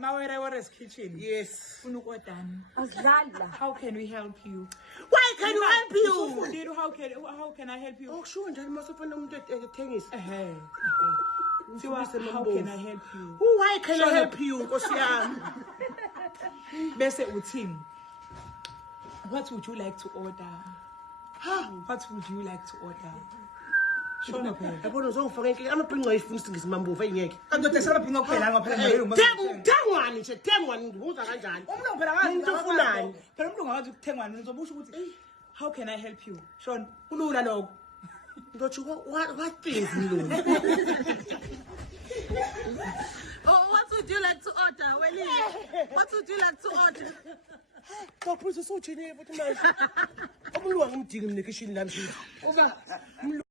Mawere kitchen. Yes. How can we help you? Why can you help you? How can I help you? Oh, sure, and then must open the tennis. How can I help you? Why can I help you? Bese uthini. What would you like to order? What would you like to order? Shona phela. Yabona uzongifaka inkinga amabhinqa ayifuna isingisimambo ngeke. Kanti sala phinga kuphela ngaphela ngeke. Thengwani nje, thengwani ngibuza kanjani? Umuntu phela ngazi umuntu ufunani? Phela umuntu ngazi ukuthengwani nizobusho ukuthi how can I help you? Shona kulula lokho. Ndothi what things lo? Oh, what would you like to order? What would you like to order? Kaphuza sothini futhi manje. Umlungu ngimdinga mina kitchen lami.